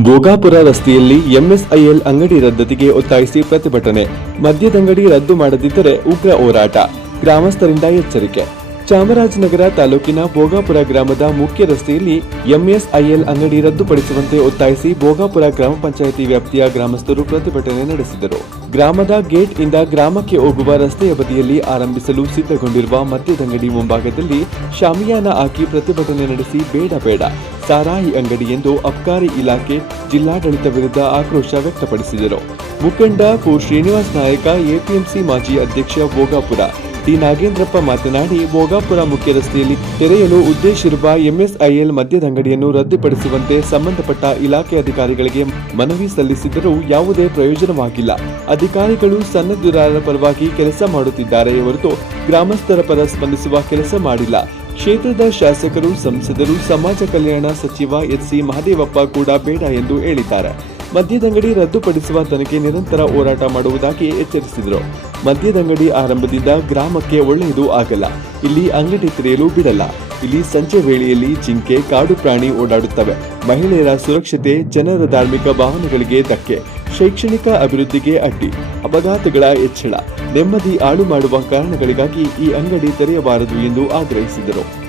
ಭೋಗಾಪುರ ರಸ್ತೆಯಲ್ಲಿ ಎಂಎಸ್ಐಎಲ್ ಅಂಗಡಿ ರದ್ದತಿಗೆ ಒತ್ತಾಯಿಸಿ ಪ್ರತಿಭಟನೆ. ಮದ್ಯದಂಗಡಿ ರದ್ದು ಮಾಡದಿದ್ದರೆ ಉಗ್ರ ಹೋರಾಟ. ಗ್ರಾಮಸ್ಥರಿಂದ ಎಚ್ಚರಿಕೆ. ಚಾಮರಾಜನಗರ ತಾಲೂಕಿನ ಭೋಗಾಪುರ ಗ್ರಾಮದ ಮುಖ್ಯ ರಸ್ತೆಯಲ್ಲಿ ಎಂಎಸ್ಐಎಲ್ ಅಂಗಡಿ ರದ್ದುಪಡಿಸುವಂತೆ ಒತ್ತಾಯಿಸಿ ಭೋಗಾಪುರ ಗ್ರಾಮ ಪಂಚಾಯಿತಿ ವ್ಯಾಪ್ತಿಯ ಗ್ರಾಮಸ್ಥರು ಪ್ರತಿಭಟನೆ ನಡೆಸಿದರು. ಗ್ರಾಮದ ಗೇಟ್ ಇಂದ ಗ್ರಾಮಕ್ಕೆ ಹೋಗುವ ರಸ್ತೆಯ ಬದಿಯಲ್ಲಿ ಆರಂಭಿಸಲು ಸಿದ್ಧಗೊಂಡಿರುವ ಮದ್ಯದಂಗಡಿ ಮುಂಭಾಗದಲ್ಲಿ ಶಾಮಿಯಾನ ಹಾಕಿ ಪ್ರತಿಭಟನೆ ನಡೆಸಿ ಬೇಡ ಬೇಡ, ಸಾರಾಯಿ ಅಂಗಡಿ ಎಂದು ಅಬ್ಕಾರಿ ಇಲಾಖೆ ಜಿಲ್ಲಾಡಳಿತ ವಿರುದ್ಧ ಆಕ್ರೋಶ ವ್ಯಕ್ತಪಡಿಸಿದರು. ಮುಖಂಡ ಕು ಶ್ರೀನಿವಾಸ್ ನಾಯಕ, ಎಪಿಎಂಸಿ ಮಾಜಿ ಅಧ್ಯಕ್ಷ ಭೋಗಾಪುರ ಡಿ ನಾಗೇಂದ್ರಪ್ಪ ಮಾತನಾಡಿ, ಭೋಗಾಪುರ ಮುಖ್ಯ ರಸ್ತೆಯಲ್ಲಿ ತೆರೆಯಲು ಉದ್ದೇಶಿರುವ ಎಂಎಸ್ಐಎಲ್ ಮದ್ಯದಂಗಡಿಯನ್ನು ರದ್ದುಪಡಿಸುವಂತೆ ಸಂಬಂಧಪಟ್ಟ ಇಲಾಖೆ ಅಧಿಕಾರಿಗಳಿಗೆ ಮನವಿ ಸಲ್ಲಿಸಿದರೂ ಯಾವುದೇ ಪ್ರಯೋಜನವಾಗಿಲ್ಲ. ಅಧಿಕಾರಿಗಳು ಸನ್ನದ್ದುರಾರರ ಪರವಾಗಿ ಕೆಲಸ ಮಾಡುತ್ತಿದ್ದಾರೆ ಹೊರತು ಗ್ರಾಮಸ್ಥರ ಪರ ಸ್ಪಂದಿಸುವ ಕೆಲಸ ಮಾಡಿಲ್ಲ. ಕ್ಷೇತ್ರದ ಶಾಸಕರು, ಸಂಸದರು, ಸಮಾಜ ಕಲ್ಯಾಣ ಸಚಿವ ಎಚ್ ಮಹದೇವಪ್ಪ ಕೂಡ ಬೇಡ ಎಂದು ಹೇಳಿದ್ದಾರೆ. ಮದ್ಯದಂಗಡಿ ರದ್ದುಪಡಿಸುವ ತನಿಖೆ ನಿರಂತರ ಹೋರಾಟ ಮಾಡುವುದಾಗಿ ಎಚ್ಚರಿಸಿದರು. ಮದ್ಯದಂಗಡಿ ಆರಂಭದಿಂದ ಗ್ರಾಮಕ್ಕೆ ಒಳ್ಳೆಯದು ಆಗಲ್ಲ. ಇಲ್ಲಿ ಅಂಗಡಿ ತೆರೆಯಲು ಬಿಡಲ್ಲ. ಇಲ್ಲಿ ಸಂಜೆ ವೇಳೆಯಲ್ಲಿ ಜಿಂಕೆ, ಕಾಡು ಪ್ರಾಣಿ ಓಡಾಡುತ್ತವೆ. ಮಹಿಳೆಯರ ಸುರಕ್ಷತೆ, ಜನರ ಧಾರ್ಮಿಕ ಭಾವನೆಗಳಿಗೆ ಧಕ್ಕೆ. ಶೈಕ್ಷಣಿಕ ಅಭಿವೃದ್ಧಿಗೆ ಅಡ್ಡಿ. ಅಪಘಾತಗಳ ಹೆಚ್ಚಳ. ನೆಮ್ಮದಿ ಹಾಳು ಮಾಡುವ ಕಾರಣಗಳಿಗಾಗಿ ಈ ಅಂಗಡಿ ತೆರೆಯಬಾರದು ಎಂದು ಆಗ್ರಹಿಸಿದರು.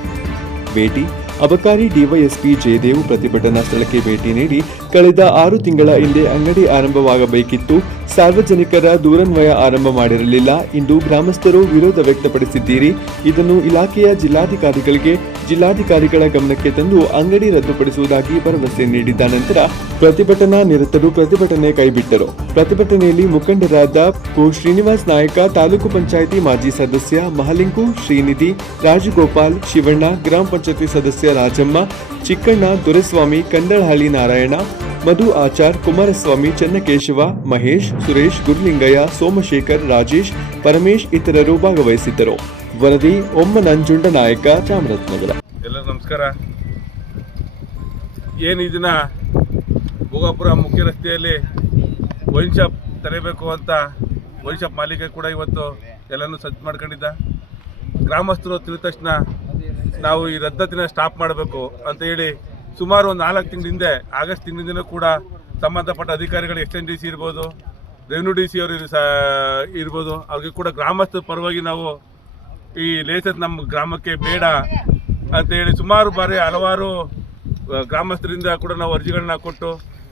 ಭೇಟಿ. ಅಬಕಾರಿ ಡಿವೈಎಸ್ಪಿ ಜಯದೇವ್ ಪ್ರತಿಭಟನಾ ಸ್ಥಳಕ್ಕೆ ಭೇಟಿ ನೀಡಿ ಕಳೆದ ಆರು ತಿಂಗಳ ಹಿಂದೆ ಅಂಗಡಿ ಆರಂಭವಾಗಬೇಕಿತ್ತು. ಸಾರ್ವಜನಿಕರ ದೂರನ್ವಯ ಆರಂಭ ಮಾಡಿರಲಿಲ್ಲ. ಇಂದು ಗ್ರಾಮಸ್ಥರು ವಿರೋಧ ವ್ಯಕ್ತಪಡಿಸಿದ್ದೀರಿ. ಇದನ್ನು ಇಲಾಖೆಯ ಜಿಲ್ಲಾಧಿಕಾರಿಗಳಿಗೆ, ಜಿಲ್ಲಾಧಿಕಾರಿಗಳ ಗಮನಕ್ಕೆ ತಂದು ಅಂಗಡಿ ರದ್ದುಪಡಿಸುವುದಾಗಿ ಭರವಸೆ ನೀಡಿದ ನಂತರ ಪ್ರತಿಭಟನಾ ನಿರತರು ಪ್ರತಿಭಟನೆ ಕೈಬಿಟ್ಟರು. ಪ್ರತಿಭಟನೆಯಲ್ಲಿ ಮುಖಂಡರಾದ ಪು. ಶ್ರೀನಿವಾಸ್ ನಾಯಕ, ತಾಲೂಕು ಪಂಚಾಯಿತಿ ಮಾಜಿ ಸದಸ್ಯ ಮಹಲಿಂಕು ಶ್ರೀನಿಧಿ, ರಾಜಗೋಪಾಲ್, ಶಿವಣ್ಣ, ಗ್ರಾಮ ಪಂಚಾಯತಿ ಸದಸ್ಯ ರಾಜಮ್ಮ, ಚಿಕ್ಕಣ್ಣ, ದೊರೆಸ್ವಾಮಿ, ಕಂದಳಹಳ್ಳಿ ನಾರಾಯಣ ಮಧು ಆಚಾರ್, ಕುಮಾರಸ್ವಾಮಿ, ಚನ್ನಕೇಶವ, ಮಹೇಶ್, ಸುರೇಶ್, ಗುರುಲಿಂಗಯ್ಯ, ಸೋಮಶೇಖರ್, ರಾಜೇಶ್, ಪರಮೇಶ್ ಇತರರು ಭಾಗವಹಿಸಿದ್ದರು. ವರದಿ ಒಮ್ಮ ನಂಜುಂಡ ನಾಯಕ, ಚಾಮರಾಜನಗರ. ಎಲ್ಲರಿಗೂ ನಮಸ್ಕಾರ. ಏನು ಈ ಭೋಗಾಪುರ ಮುಖ್ಯ ರಸ್ತೆಯಲ್ಲಿ ವೈನ್ ಶಾಪ್ ತೆರೆಯಬೇಕು ಅಂತ ವೈನ್ ಶಾಪ್ ಮಾಲೀಕ ಕೂಡ ಇವತ್ತು ಎಲ್ಲನೂ ಸಜ್ಜು ಮಾಡ್ಕೊಂಡಿದ್ದ. ಗ್ರಾಮಸ್ಥರು ತಿಳಿದ ತಕ್ಷಣ ನಾವು ಈ ರದ್ದತಿನ ಸ್ಟಾಪ್ ಮಾಡಬೇಕು ಅಂತ ಹೇಳಿ ಸುಮಾರು ಒಂದು ನಾಲ್ಕು ತಿಂಗಳ ಹಿಂದೆ, ಆಗಸ್ಟ್ ತಿಂಗಳಿಂದ ಕೂಡ ಸಂಬಂಧಪಟ್ಟ ಅಧಿಕಾರಿಗಳು ಎಕ್ಸ್ ಎನ್ ಡಿ ಸಿ ಇರ್ಬೋದು ರೆವಿನ್ಯೂ ಡಿ ಸಿ ಅವರು ಇರ್ಬೋದು, ಅವ್ರಿಗೆ ಕೂಡ ಗ್ರಾಮಸ್ಥರ ಪರವಾಗಿ ನಾವು ಈ ಲೇಸರ್ ನಮ್ಮ ಗ್ರಾಮಕ್ಕೆ ಬೇಡ ಅಂತ ಹೇಳಿ ಸುಮಾರು ಬಾರಿ ಹಲವಾರು ಗ್ರಾಮಸ್ಥರಿಂದ ಕೂಡ ನಾವು ಅರ್ಜಿಗಳನ್ನ ಕೊಟ್ಟು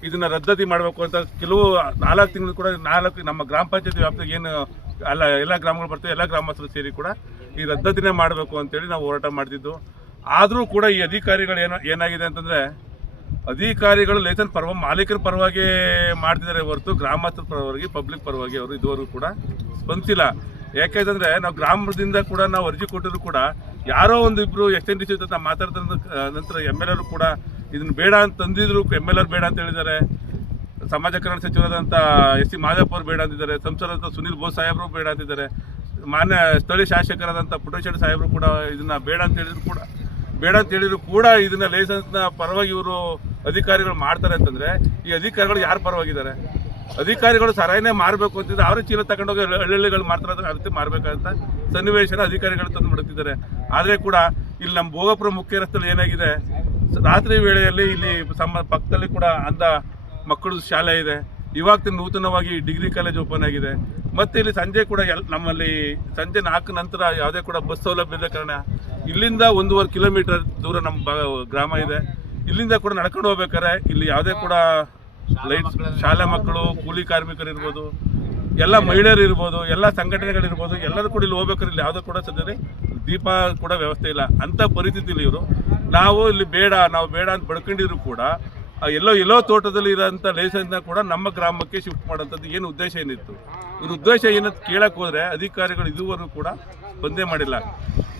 ಇದನ್ನ ರದ್ದತಿ ಮಾಡಬೇಕು ಅಂತ ಕೆಲವು ನಾಲ್ಕು ತಿಂಗಳು ಕೂಡ ನಾಲ್ಕು ನಮ್ಮ ಗ್ರಾಮ ಪಂಚಾಯತ್ ವ್ಯಾಪ್ತಿಗೆ ಏನು ಅಲ್ಲ, ಎಲ್ಲ ಗ್ರಾಮಗಳು ಬರ್ತವೆ, ಎಲ್ಲ ಗ್ರಾಮಸ್ಥರು ಸೇರಿ ಕೂಡ ಈ ರದ್ದತಿನೇ ಮಾಡಬೇಕು ಅಂತೇಳಿ ನಾವು ಹೋರಾಟ ಮಾಡ್ತಿದ್ದು. ಆದರೂ ಕೂಡ ಈ ಅಧಿಕಾರಿಗಳು ಏನೋ, ಏನಾಗಿದೆ ಅಂತಂದರೆ, ಅಧಿಕಾರಿಗಳು ಲೈಸೆನ್ಸ್ ಪರವ, ಮಾಲೀಕರ ಪರವಾಗಿ ಮಾಡ್ತಿದ್ದಾರೆ ಹೊರತು, ಗ್ರಾಮಸ್ಥರ ಪರವಾಗಿ ಪಬ್ಲಿಕ್ ಪರವಾಗಿ ಅವರು ಇದುವರೆಗೂ ಕೂಡ ಸ್ಪಂದಿಸಿಲ್ಲ ಯಾಕೆಂತಂದ್ರೆ, ನಾವು ಗ್ರಾಮದಿಂದ ಕೂಡ ನಾವು ಅರ್ಜಿ ಕೊಟ್ಟಿದ್ರು ಕೂಡ, ಯಾರೋ ಒಂದಿಬ್ರು ಎಸ್ ಎನ್ ಡಿ ಸಿ ಜೊತೆ ನಂತರ ಎಂ ಎಲ್ ಕೂಡ ಇದನ್ನ ಬೇಡ ಅಂತ ತಂದಿದ್ರು, ಎಂ ಎಲ್ ಬೇಡ ಅಂತ ಹೇಳಿದ್ದಾರೆ. ಸಮಾಜ ಕಲ್ಯಾಣ ಸಚಿವರಾದಂಥ ಎಸ್ ಸಿ ಮಾದಪ್ಪ ಅವರು ಬೇಡ ಅಂತಿದ್ದಾರೆ. ಸಂಸದರಾದ ಸುನೀಲ್ ಬೋಸ್ ಸಾಹೇಬರು ಬೇಡ ಅಂತಿದ್ದಾರೆ. ಮಾನ್ಯ ಸ್ಥಳೀಯ ಶಾಸಕರಾದಂಥ ಪುಟ್ಟಶೆಟ್ಟಿ ಸಾಹೇಬರು ಕೂಡ ಇದನ್ನ ಬೇಡ ಅಂತ ಹೇಳಿದ್ರು ಕೂಡ. ಬೇಡ ಅಂತ ಹೇಳಿದ್ರು ಕೂಡ ಇದನ್ನ ಲೈಸೆನ್ಸ್ನ ಪರವಾಗಿ ಇವರು ಅಧಿಕಾರಿಗಳು ಮಾಡ್ತಾರೆ ಅಂತಂದ್ರೆ, ಈ ಅಧಿಕಾರಿಗಳು ಯಾರು ಪರವಾಗಿದ್ದಾರೆ? ಅಧಿಕಾರಿಗಳು ಸರಾಯನೇ ಮಾರಬೇಕು ಅಂತಿದ್ರೆ ಅವರೇ ಚೀಲ ತಗೊಂಡೋಗಿ ಹಳ್ಳಿ- ಹಳ್ಳಿಗಳು ಮಾಡ್ತಾರೆ ಅದಕ್ಕೆ ಮಾರಬೇಕಂತ ಸನ್ನಿವೇಶನ ಅಧಿಕಾರಿಗಳು ತಂದು ಮಾಡುತ್ತಿದ್ದಾರೆ ಆದರೆ ಕೂಡ ಇಲ್ಲಿ ನಮ್ಮ ಭೋಗಪುರ ಮುಖ್ಯ ರಸ್ತೆಯಲ್ಲಿ ಏನಾಗಿದೆ? ರಾತ್ರಿ ವೇಳೆಯಲ್ಲಿ ಇಲ್ಲಿ ಸಮ ಪಕ್ಕದಲ್ಲಿ ಕೂಡ ಅಂದ ಮಕ್ಕಳು ಶಾಲೆ ಇದೆ. ಇವಾಗ ನೂತನವಾಗಿ ಡಿಗ್ರಿ ಕಾಲೇಜ್ ಓಪನ್ ಆಗಿದೆ. ಮತ್ತೆ ಇಲ್ಲಿ ಸಂಜೆ ಕೂಡ ನಮ್ಮಲ್ಲಿ ಸಂಜೆ ನಾಲ್ಕು ನಂತರ ಯಾವುದೇ ಕೂಡ ಬಸ್ ಸೌಲಭ್ಯ ಇಲ್ಲದ ಕಾರಣ ಇಲ್ಲಿಂದ ಒಂದೂವರೆ ಕಿಲೋಮೀಟರ್ ದೂರ ನಮ್ಮ ಗ್ರಾಮ ಇದೆ. ಇಲ್ಲಿಂದ ಕೂಡ ನಡ್ಕೊಂಡು ಹೋಗ್ಬೇಕಾದ್ರೆ ಇಲ್ಲಿ ಯಾವುದೇ ಕೂಡ ಲೈಟ್ ಶಾಲಾ ಮಕ್ಕಳು ಕೂಲಿ ಕಾರ್ಮಿಕರು ಇರ್ಬೋದು ಎಲ್ಲ ಮಹಿಳೆಯರು ಇರ್ಬೋದು ಎಲ್ಲ ಸಂಘಟನೆಗಳಿರ್ಬೋದು ಎಲ್ಲರೂ ಕೂಡ ಇಲ್ಲಿ ಹೋಗ್ಬೇಕಾದ್ರೆ ಇಲ್ಲಿ ಯಾವುದೂ ಕೂಡ ಸದ್ಯದಲ್ಲಿ ದೀಪ ಕೂಡ ವ್ಯವಸ್ಥೆ ಇಲ್ಲ. ಅಂಥ ಪರಿಸ್ಥಿತಿಲಿ ಇವರು. ನಾವು ಇಲ್ಲಿ ಬೇಡ ನಾವು ಬೇಡ ಅಂತ ಬಡ್ಕೊಂಡಿದ್ರು ಕೂಡ ಎಲ್ಲೋ ಎಲ್ಲೋ ತೋಟದಲ್ಲಿ ಇರೋಂಥ ಲೈಸೆನ್ಸ್ನ ಕೂಡ ನಮ್ಮ ಗ್ರಾಮಕ್ಕೆ ಶಿಫ್ಟ್ ಮಾಡೋಂಥದ್ದು ಏನು ಉದ್ದೇಶ ಏನಿತ್ತು? ಇವ್ರ ಉದ್ದೇಶ ಏನಂತ ಕೇಳಕ್ಕೆ ಹೋದ್ರೆ ಅಧಿಕಾರಿಗಳು ಇದುವರೆಗೂ ಕೂಡ ಸ್ಪಂದನೆ ಮಾಡಿಲ್ಲ.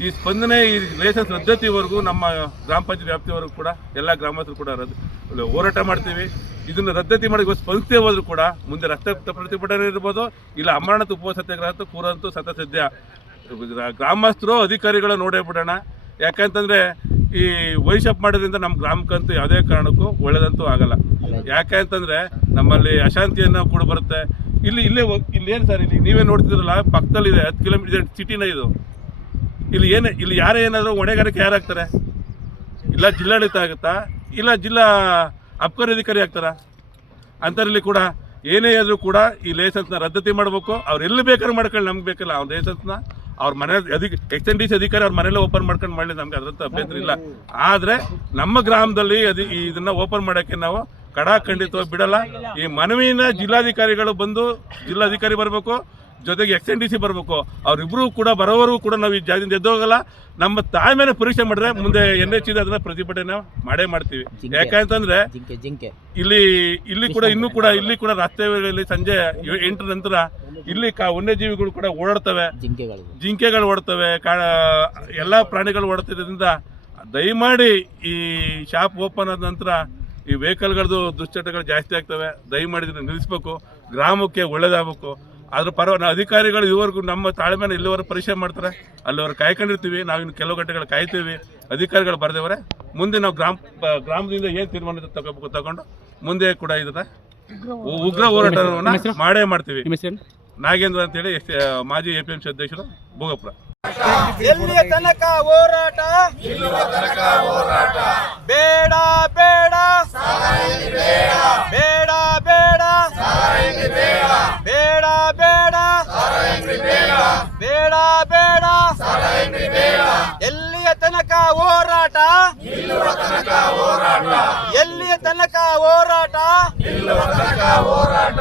ಈ ಸ್ಪಂದನೆ, ಈ ಲೈಸೆನ್ಸ್ ರದ್ದತಿವರೆಗೂ ನಮ್ಮ ಗ್ರಾಮ ಪಂಚಾಯತ್ ವ್ಯಾಪ್ತಿಯವರೆಗೂ ಕೂಡ, ಎಲ್ಲ ಗ್ರಾಮಸ್ಥರು ಕೂಡ ರದ್ದು ಹೋರಾಟ ಮಾಡ್ತೀವಿ. ಇದನ್ನು ರದ್ದತಿ ಮಾಡಿ ಸ್ಪಂದಿಸದೇ ಹೋದ್ರು ಕೂಡ ಮುಂದೆ ರಕ್ತ ಪ್ರತಿಭಟನೆ ಇರ್ಬೋದು, ಇಲ್ಲ ಅಮರಣತ ಉಪವಾಸ ಸತ್ಯಾಗ್ರಹ ಕೂರಂತೂ ಕೂರಂತೂ ಸತಸದ್ಯ ಗ್ರಾಮಸ್ಥರು, ಅಧಿಕಾರಿಗಳ ನೋಡೇ ಬಿಡೋಣ. ಯಾಕಂತಂದ್ರೆ ಈ ವೈಶಪ್ ಮಾಡೋದ್ರಿಂದ ನಮ್ಮ ಗ್ರಾಮಕ್ಕಂತೂ ಯಾವುದೇ ಕಾರಣಕ್ಕೂ ಒಳ್ಳೇದಂತೂ ಆಗಲ್ಲ. ಯಾಕೆ ಅಂತಂದ್ರೆ ನಮ್ಮಲ್ಲಿ ಅಶಾಂತಿಯನ್ನು ಕೂಡ ಬರುತ್ತೆ. ಇಲ್ಲಿ ಇಲ್ಲೇ ಹೋಗ್- ಇಲ್ಲಿ ಏನು ಸರ್ ಇಲ್ಲಿ? ನೀವೇ ನೋಡ್ತಿದ್ರಲ್ಲ ಪಕ್ಕದಲ್ಲಿದೆ ಹತ್ತು ಕಿಲೋಮೀಟರ್ ಸಿಟಿನ ಇದು. ಇಲ್ಲಿ ಏನು ಇಲ್ಲಿ ಯಾರೇ ಏನಾದರೂ ಹೊಣೆಗಾರಿಕೆ ಯಾರಾಗ್ತಾರೆ ಇಲ್ಲ ಜಿಲ್ಲಾಡಳಿತ ಆಗುತ್ತಾ? ಇಲ್ಲ ಜಿಲ್ಲಾ ಅಬ್ಕಾರಿ ಅಧಿಕಾರಿ ಆಗ್ತಾರ? ಅಂಥದ್ರಲ್ಲಿ ಕೂಡ ಏನೇ ಆದರೂ ಕೂಡ ಈ ಲೈಸೆನ್ಸ್ನ ರದ್ದತಿ ಮಾಡಬೇಕು. ಅವ್ರು ಎಲ್ಲಿ ಬೇಕಾದ್ರೂ ಮಾಡ್ಕೊಳ್ಳಿ ನಮ್ಗೆ ಬೇಕಲ್ಲ ಅವ್ರ ಲೈಸೆನ್ಸ್ನ ಅವ್ರ ಮನೆ ಡಿ ಸಿ ಅಧಿಕಾರಿ ಅವ್ರ ಮನೇಲೆ ಓಪನ್ ಮಾಡ್ಕೊಂಡು ಮಾಡಲಿ ನಮ್ಗೆ ಅದ್ರಂತ ಅಭ್ಯಂತರ ಇಲ್ಲ. ಆದರೆ ನಮ್ಮ ಗ್ರಾಮದಲ್ಲಿ ಅದು ಇದನ್ನ ಓಪನ್ ಮಾಡೋಕ್ಕೆ ನಾವು ಕಡಾಖಂಡಿತವಾಗಿ ಬಿಡಲ್ಲ. ಈ ಮನವಿನ ಜಿಲ್ಲಾಧಿಕಾರಿಗಳು ಬಂದು ಜಿಲ್ಲಾಧಿಕಾರಿ ಬರಬೇಕು ಜೊತೆಗೆ ಎಕ್ಸ್ ಎನ್ ಡಿ ಸಿ ಬರಬೇಕು. ಅವರಿಬ್ಬರೂ ಕೂಡ ಬರೋವರೆಗೂ ಕೂಡ ನಾವು ಈ ಜಾಗದಿಂದ ಎದ್ದೋಗಲ್ಲ ನಮ್ಮ ತಾಳ್ಮೆನ ಪರೀಕ್ಷೆ ಮಾಡಿದ್ರೆ ಮುಂದೆ ಎನ್ ಎಚ್ ಇದೆ ಅದನ್ನ ಪ್ರತಿಭಟನೆ ಮಾಡೇ ಮಾಡ್ತೀವಿ. ಯಾಕಂತಂದ್ರೆ ಇಲ್ಲಿ ಇಲ್ಲಿ ಕೂಡ ಇನ್ನೂ ಕೂಡ ಇಲ್ಲಿ ಕೂಡ ರಸ್ತೆಯಲ್ಲಿ ಸಂಜೆ ಎಂಟರ ನಂತರ ಇಲ್ಲಿ ಕಾ ವನ್ಯಜೀವಿಗಳು ಕೂಡ ಓಡಾಡ್ತವೆ. ಜಿಂಕೆಗಳು. ಜಿಂಕೆಗಳು ಓಡ್ತವೆ ಕಾ ಎಲ್ಲ ಪ್ರಾಣಿಗಳು ಓಡ್ತಿದ್ದರಿಂದ ದಯಮಾಡಿ ಈ ಶಾಪ್ ಓಪನ್ ಆದ ನಂತರ ಈ ವೆಹಿಕಲ್ಗಳದ್ದು ದುಶ್ಚಟಗಳು ಜಾಸ್ತಿ ಆಗ್ತವೆ. ದಯಮಾಡಿ ಇದನ್ನ ನಿಲ್ಲಿಸ್ಬೇಕು. ಗ್ರಾಮಕ್ಕೆ ಒಳ್ಳೇದಾಗಬೇಕು. ಅದ್ರ ಪರವಾಗಿ ಅಧಿಕಾರಿಗಳು ಇದುವರೆಗೂ ನಮ್ಮ ತಾಳ್ಮೆನ ಇಲ್ಲಿವರೆಗೂ ಪರಿಶೀಲನೆ ಮಾಡ್ತಾರೆ. ಅಲ್ಲಿವರೆಗೆ ಕಾಯ್ಕೊಂಡಿರ್ತೀವಿ. ನಾವು ಇನ್ನು ಕೆಲವು ಗಂಟೆಗಳು ಕಾಯ್ತೀವಿ. ಅಧಿಕಾರಿಗಳು ಬರ್ದೇವ್ರೆ ಮುಂದೆ ನಾವು ಗ್ರಾಮ ಗ್ರಾಮದಿಂದ ಏನು ತೀರ್ಮಾನ ತಗೋಬೇಕು ತಗೊಂಡು ಮುಂದೆ ಕೂಡ ಇದನ್ನ ಉ- ಉಗ್ರ ಹೋರಾಟವನ್ನ ಮಾಡೇ ಮಾಡ್ತೀವಿ. ನಾಗೇಂದ್ರ ಅಂತೇಳಿ ಮಾಜಿ ಎ ಪಿ ಎಂ ಸಿ ಅಧ್ಯಕ್ಷರು ಭೋಗಪುರ. ಎಲ್ಲಿಯ ತನಕ ಹೋರಾಟ? ಬೇಡ ಬೇಡ. ಬೇಡ ಬೇಡ. ಬೇಡ ಬೇಡ. ಬೇಡ ಬೇಡ. ಎಲ್ಲಿಯ ತನಕ ಹೋರಾಟ? ಎಲ್ಲಿಯ ತನಕ ಹೋರಾಟ ಹೋರಾಟ?